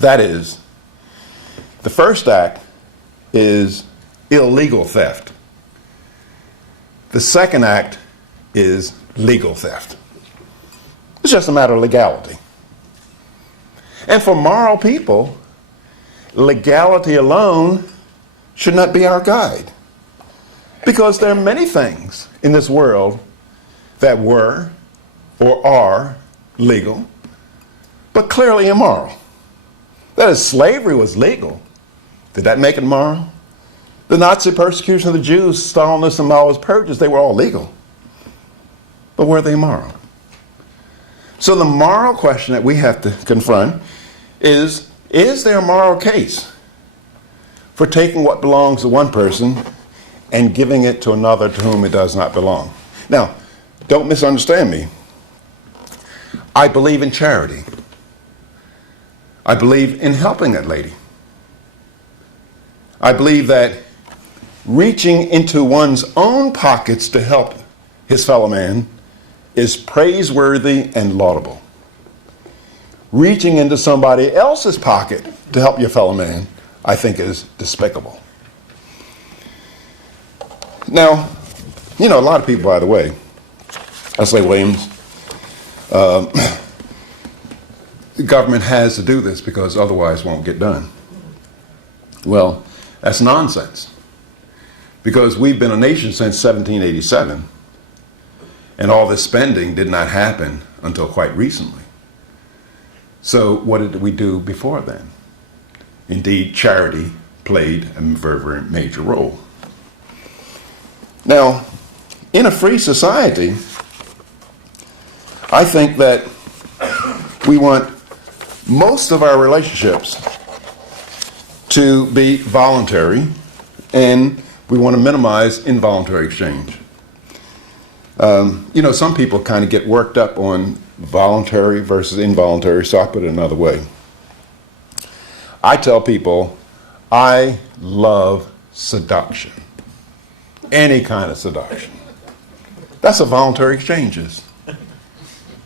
That is, the first act is illegal theft. The second act is legal theft. It's just a matter of legality. And for moral people, legality alone should not be our guide. Because there are many things in this world that were or are legal, but clearly immoral. That is, slavery was legal. Did that make it moral? The Nazi persecution of the Jews, Stalinist and Maoist purges, they were all legal. But were they moral? So the moral question that we have to confront is there a moral case for taking what belongs to one person and giving it to another to whom it does not belong? Now, don't misunderstand me. I believe in charity. I believe in helping that lady. I believe that reaching into one's own pockets to help his fellow man is praiseworthy and laudable. Reaching into somebody else's pocket to help your fellow man, I think, is despicable. Now, a lot of people, by the way, I say, Williams, the government has to do this because otherwise it won't get done. Well, that's nonsense. Because we've been a nation since 1787, and all this spending did not happen until quite recently. So what did we do before then? Indeed, charity played a very, very major role. Now, in a free society, I think that we want most of our relationships to be voluntary, and we want to minimize involuntary exchange. Some people kind of get worked up on voluntary versus involuntary, so I put it another way. I tell people I love seduction. Any kind of seduction. That's what voluntary exchange is.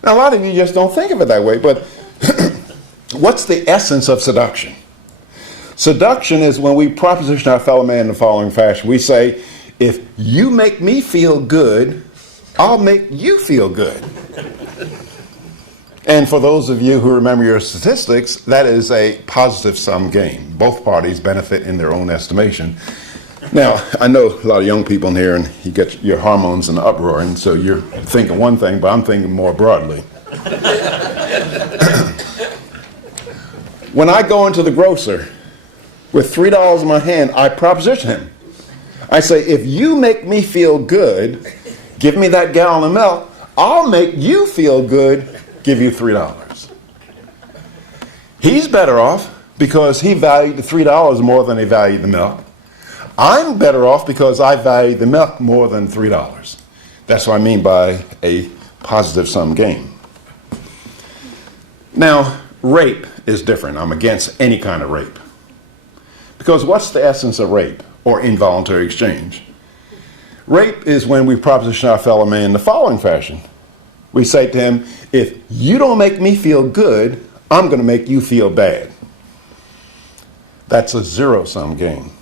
Now, a lot of you just don't think of it that way, but what's the essence of seduction? Seduction is when we proposition our fellow man in the following fashion. We say, if you make me feel good, I'll make you feel good. And for those of you who remember your statistics, that is a positive sum game. Both parties benefit in their own estimation. Now, I know a lot of young people in here, and you get your hormones in the uproar, and so you're thinking one thing, but I'm thinking more broadly. When I go into the grocer with $3 in my hand, I proposition him. I say, if you make me feel good, give me that gallon of milk, I'll make you feel good, give you $3. He's better off because he valued the $3 more than he valued the milk. I'm better off because I value the milk more than $3. That's what I mean by a positive sum game. Now, rape is different. I'm against any kind of rape. Because what's the essence of rape or involuntary exchange? Rape is when we proposition our fellow man in the following fashion. We say to him, if you don't make me feel good, I'm going to make you feel bad. That's a zero-sum game.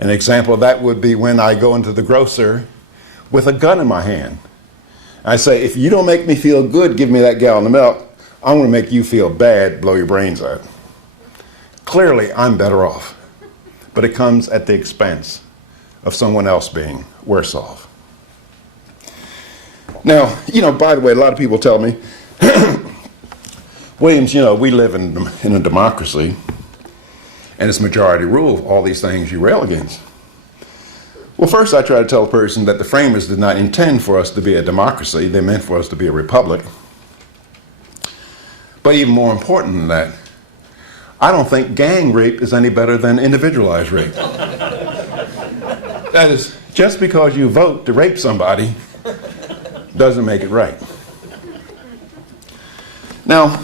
An example of that would be when I go into the grocer with a gun in my hand. I say, if you don't make me feel good, give me that gallon of milk, I'm going to make you feel bad, blow your brains out. Clearly, I'm better off. But it comes at the expense of someone else being worse off. Now, by the way, a lot of people tell me, Williams, we live in a democracy, and it's majority rule, all these things you rail against. Well, first I try to tell a person that the framers did not intend for us to be a democracy. They meant for us to be a republic. But even more important than that, I don't think gang rape is any better than individualized rape. That is, just because you vote to rape somebody doesn't make it right. Now,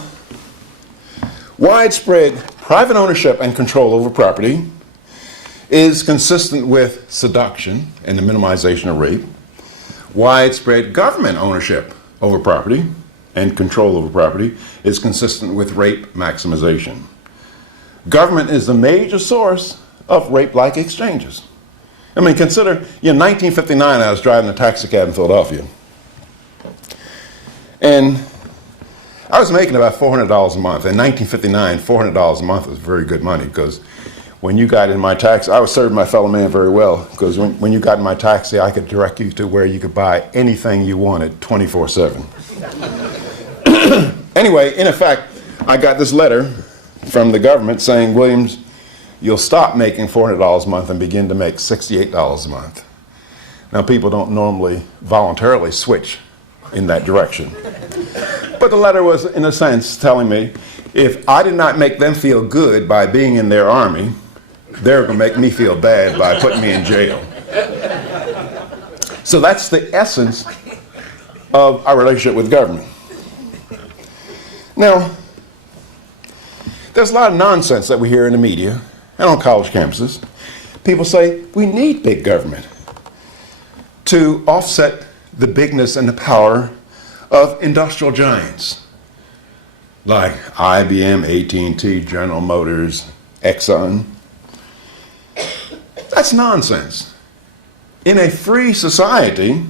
widespread private ownership and control over property is consistent with seduction and the minimization of rape. Widespread government ownership over property and control over property is consistent with rape maximization. Government is the major source of rape-like exchanges. I mean, consider, in 1959, I was driving a taxi cab in Philadelphia. And I was making about $400 a month. In 1959, $400 a month was very good money, because when you got in my taxi, I was serving my fellow man very well, because when you got in my taxi, I could direct you to where you could buy anything you wanted 24/7. Anyway, in effect, I got this letter from the government saying, Williams, you'll stop making $400 a month and begin to make $68 a month. Now, people don't normally voluntarily switch in that direction. But the letter was, in a sense, telling me, if I did not make them feel good by being in their army, they're going to make me feel bad by putting me in jail. So that's the essence of our relationship with government. Now, there's a lot of nonsense that we hear in the media and on college campuses. People say we need big government to offset the bigness and the power of industrial giants like IBM, AT&T, General Motors, Exxon. That's nonsense. In a free society,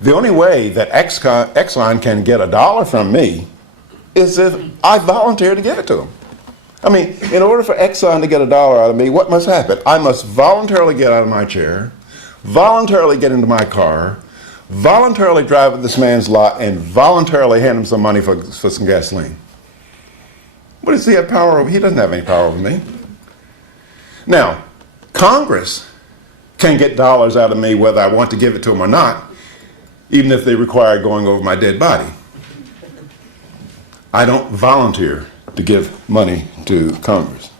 the only way that Exxon can get $1 from me is if I volunteer to give it to them. I mean, in order for Exxon to get $1 out of me, what must happen? I must voluntarily get out of my chair, voluntarily get into my car, voluntarily drive at this man's lot, and voluntarily hand him some money for some gasoline. What does he have power over? He doesn't have any power over me. Now, Congress can get dollars out of me whether I want to give it to them or not, even if they require going over my dead body. I don't volunteer to give money to Congress.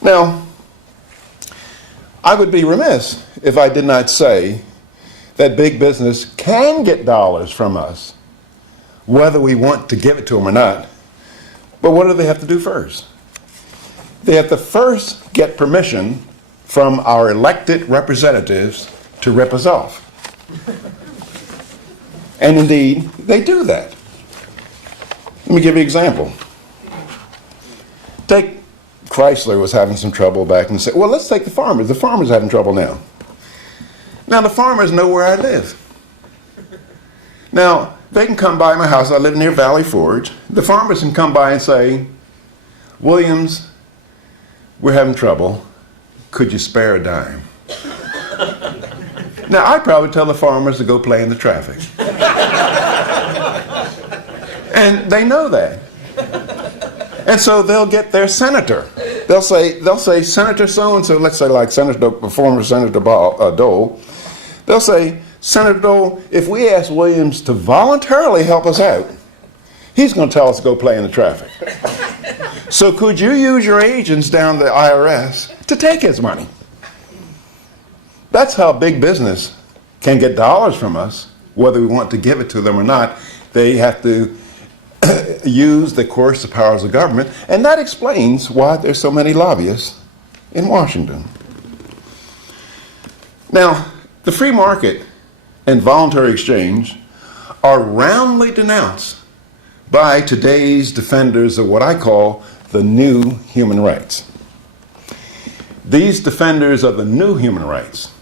Now, I would be remiss if I did not say that big business can get dollars from us, whether we want to give it to them or not. But what do they have to do first? They have to first get permission from our elected representatives to rip us off. And indeed, they do that. Let me give you an example. Take Chrysler was having some trouble back and say, well, let's take the farmers. The farmers are having trouble now. Now, the farmers know where I live. Now, they can come by my house. I live near Valley Forge. The farmers can come by and say, Williams, we're having trouble. Could you spare a dime? Now, I'd probably tell the farmers to go play in the traffic. And they know that. And so they'll get their senator. They'll say Senator so-and-so, let's say like former Senator Dole. They'll say, Senator Dole, if we ask Williams to voluntarily help us out, he's going to tell us to go play in the traffic. So could you use your agents down the IRS to take his money? That's how big business can get dollars from us, whether we want to give it to them or not. They have to use the coercive powers of government, and that explains why there's so many lobbyists in Washington. Now, the free market and voluntary exchange are roundly denounced by today's defenders of what I call the new human rights. These defenders of the new human rights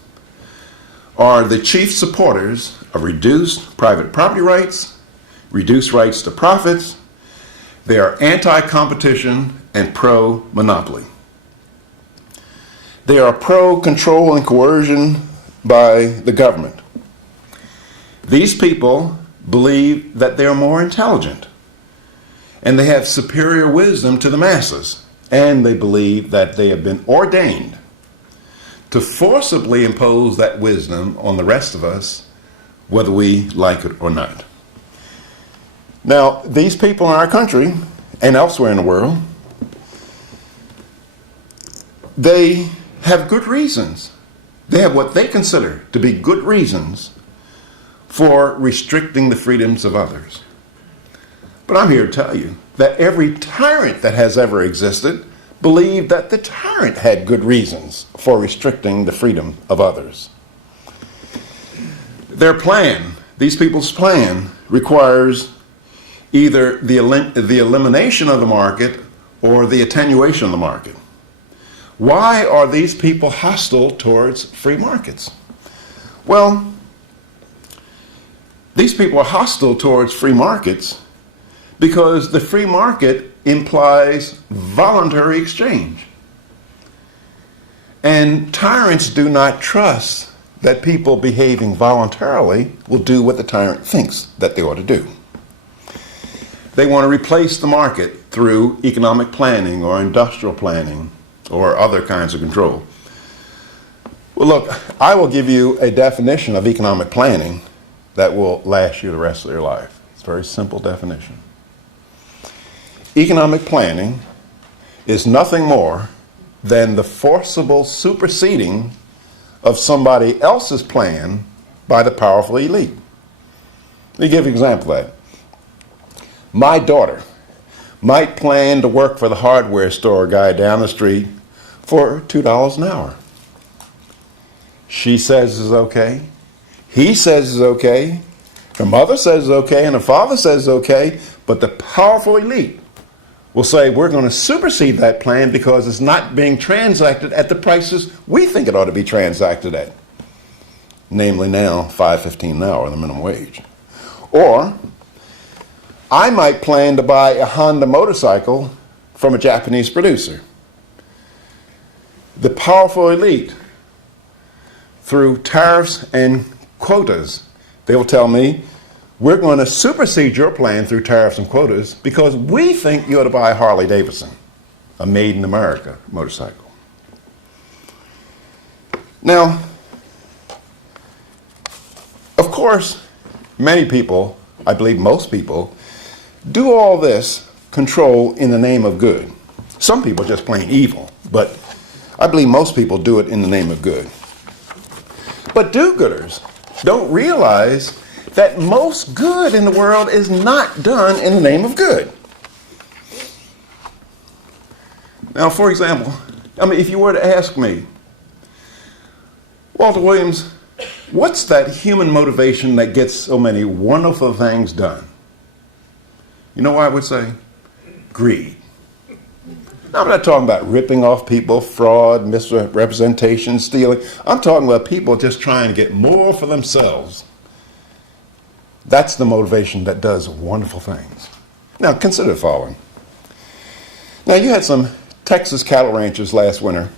are the chief supporters of reduced private property rights, reduced rights to profits. They are anti-competition and pro-monopoly. They are pro-control and coercion by the government. These people believe that they are more intelligent and they have superior wisdom to the masses, and they believe that they have been ordained to forcibly impose that wisdom on the rest of us, whether we like it or not. Now, these people in our country and elsewhere in the world, they have good reasons. They have what they consider to be good reasons for restricting the freedoms of others. But I'm here to tell you that every tyrant that has ever existed believed that the tyrant had good reasons for restricting the freedom of others. Their plan, these people's plan, requires either the elimination of the market or the attenuation of the market. Why are these people hostile towards free markets? Well, these people are hostile towards free markets because the free market implies voluntary exchange. And tyrants do not trust that people behaving voluntarily will do what the tyrant thinks that they ought to do. They want to replace the market through economic planning or industrial planning or other kinds of control. Well, look, I will give you a definition of economic planning that will last you the rest of your life. It's a very simple definition. Economic planning is nothing more than the forcible superseding of somebody else's plan by the powerful elite. Let me give you an example of that. My daughter might plan to work for the hardware store guy down the street for $2 an hour. She says it's okay. He says it's okay. Her mother says it's okay, and her father says it's okay, but the powerful elite will say we're going to supersede that plan because it's not being transacted at the prices we think it ought to be transacted at. Namely now, $5.15 an hour, the minimum wage. Or I might plan to buy a Honda motorcycle from a Japanese producer. The powerful elite, through tariffs and quotas, they will tell me, we're going to supersede your plan through tariffs and quotas because we think you ought to buy a Harley Davidson, a made in America motorcycle. Now, of course, many people, I believe most people, do all this control in the name of good. Some people are just plain evil, but I believe most people do it in the name of good. But do-gooders don't realize that most good in the world is not done in the name of good. Now, for example, if you were to ask me, Walter Williams, what's that human motivation that gets so many wonderful things done? You know what I would say? Greed. Now, I'm not talking about ripping off people, fraud, misrepresentation, stealing. I'm talking about people just trying to get more for themselves. That's the motivation that does wonderful things. Now, consider the following. Now, you had some Texas cattle ranchers last winter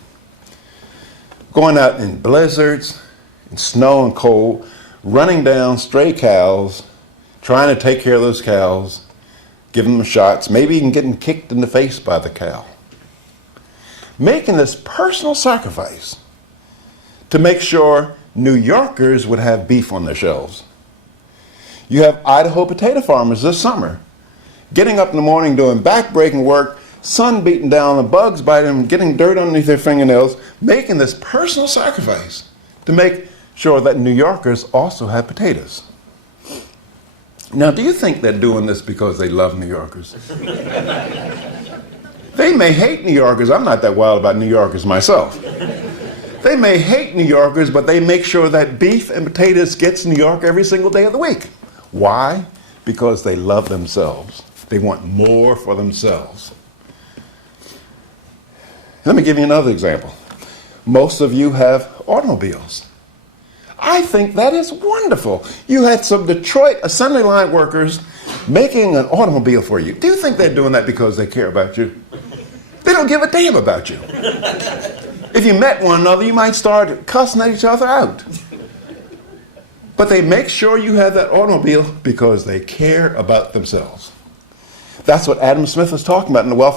going out in blizzards, in snow and cold, running down stray cows, trying to take care of those cows, giving them shots, maybe even getting kicked in the face by the cow. Making this personal sacrifice to make sure New Yorkers would have beef on their shelves. You have Idaho potato farmers this summer getting up in the morning doing back-breaking work, sun beating down, the bugs biting them, getting dirt underneath their fingernails, making this personal sacrifice to make sure that New Yorkers also have potatoes. Now, do you think they're doing this because they love New Yorkers? They may hate New Yorkers. I'm not that wild about New Yorkers myself. They may hate New Yorkers, but they make sure that beef and potatoes gets New York every single day of the week. Why? Because they love themselves. They want more for themselves. Let me give you another example. Most of you have automobiles. I think that is wonderful. You had some Detroit assembly line workers making an automobile for you. Do you think they're doing that because they care about you? They don't give a damn about you. If you met one another, you might start cussing at each other out. But they make sure you have that automobile because they care about themselves. That's what Adam Smith was talking about in The Wealth